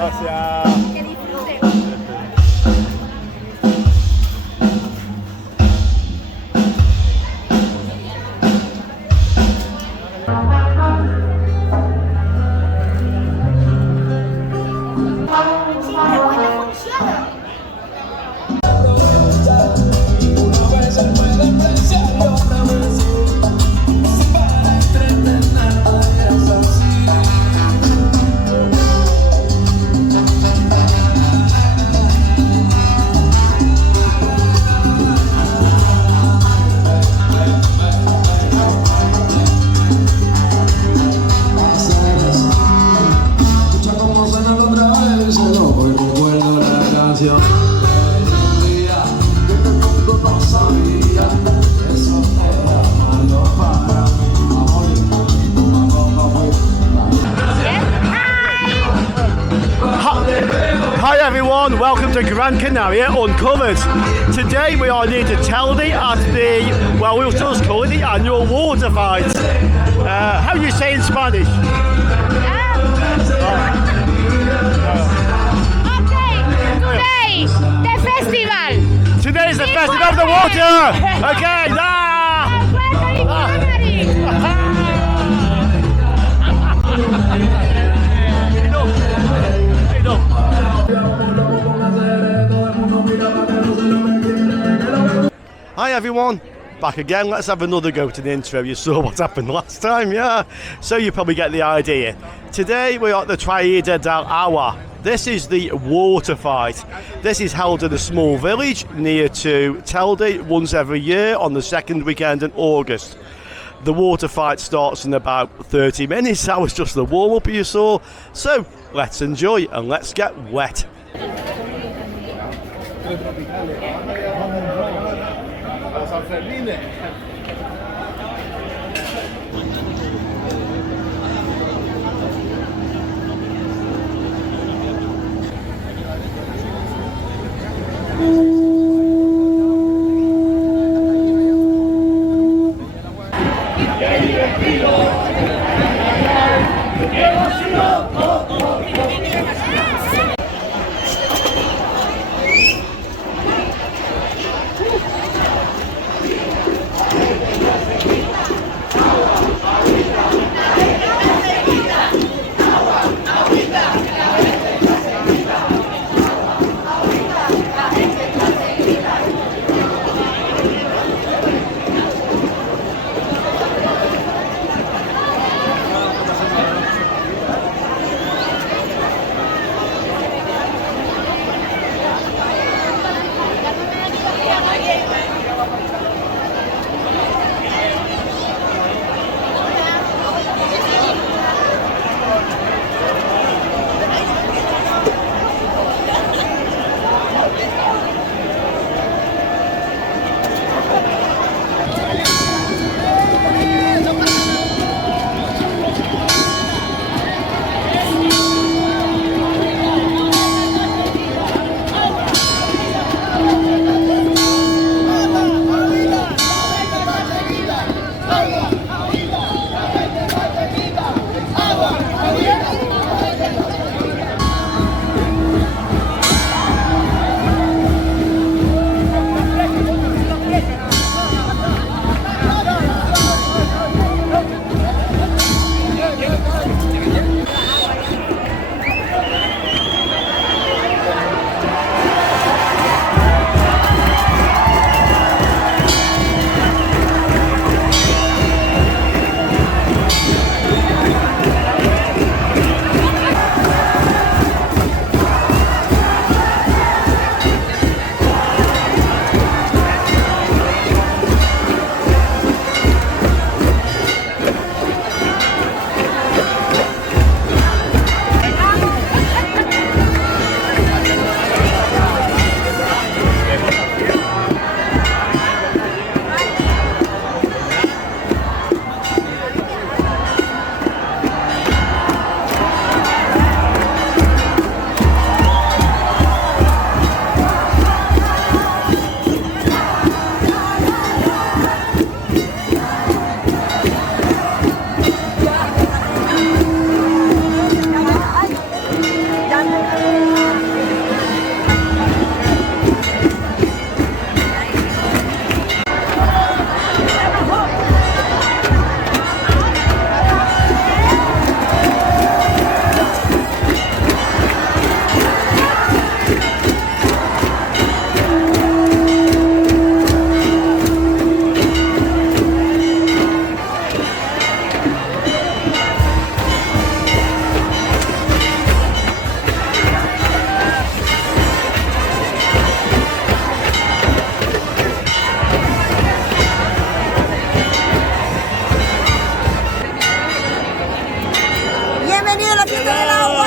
Gracias. Que disfruten. Hi everyone, welcome to Gran Canaria Uncovered. Today we are near to Traida at the, well, we'll just call it the annual water fight. How do you say in Spanish? Okay, today, the festival. Today is the festival of the water! Okay, Hi everyone, back again. Let's have another go to the intro. You saw what happened last time, yeah? So you probably get the idea. Today we're at the Traida del Agua. This is the water fight. This is held in a small village near to Traida once every year on the second weekend in August. The water fight starts in about 30 minutes. That was just the warm-up you saw. So let's enjoy and let's get wet. Bienvenido a la fiesta del agua.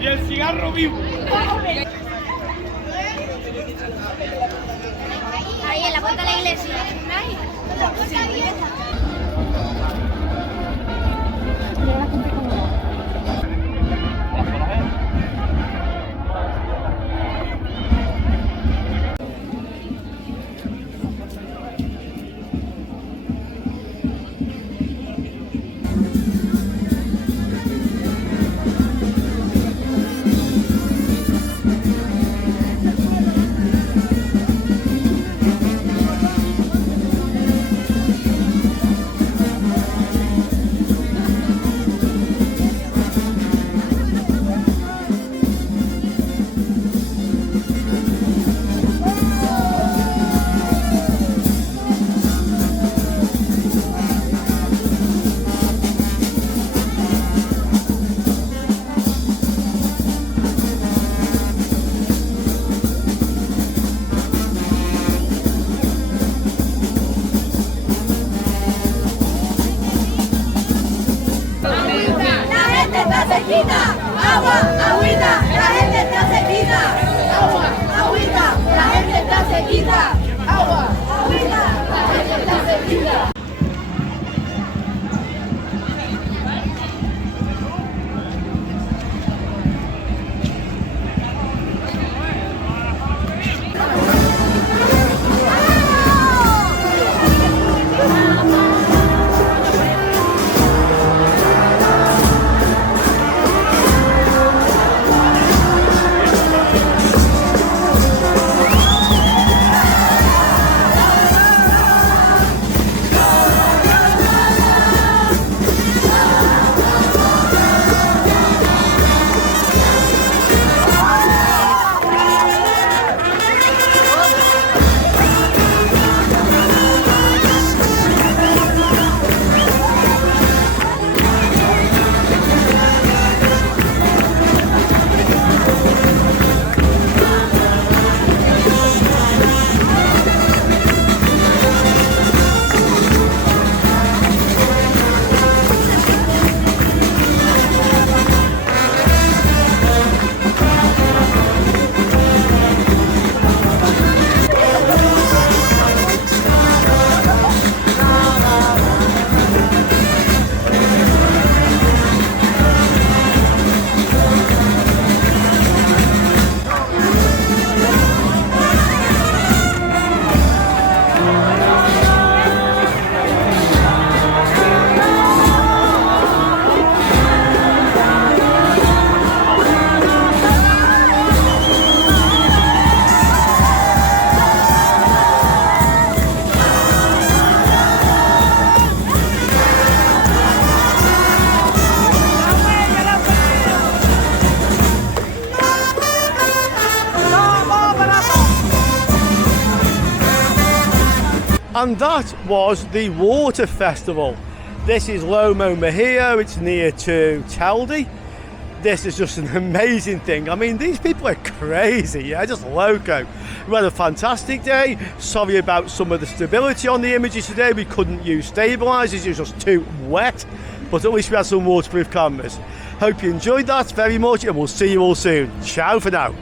Y el cigarro vivo. Ahí en la puerta de la iglesia. Agua, agüita, la gente está sequita. Agua, agüita, la gente está sequita. Agua, agüita, la gente está sequita. And that was the water festival. This is Lomo Magullo, it's near to Telde. This is just an amazing thing. I mean, these people are crazy, yeah, just loco. We had a fantastic day. Sorry about some of the stability on the images today. We couldn't use stabilisers, it was just too wet. But at least we had some waterproof cameras. Hope you enjoyed that very much, and we'll see you all soon. Ciao for now.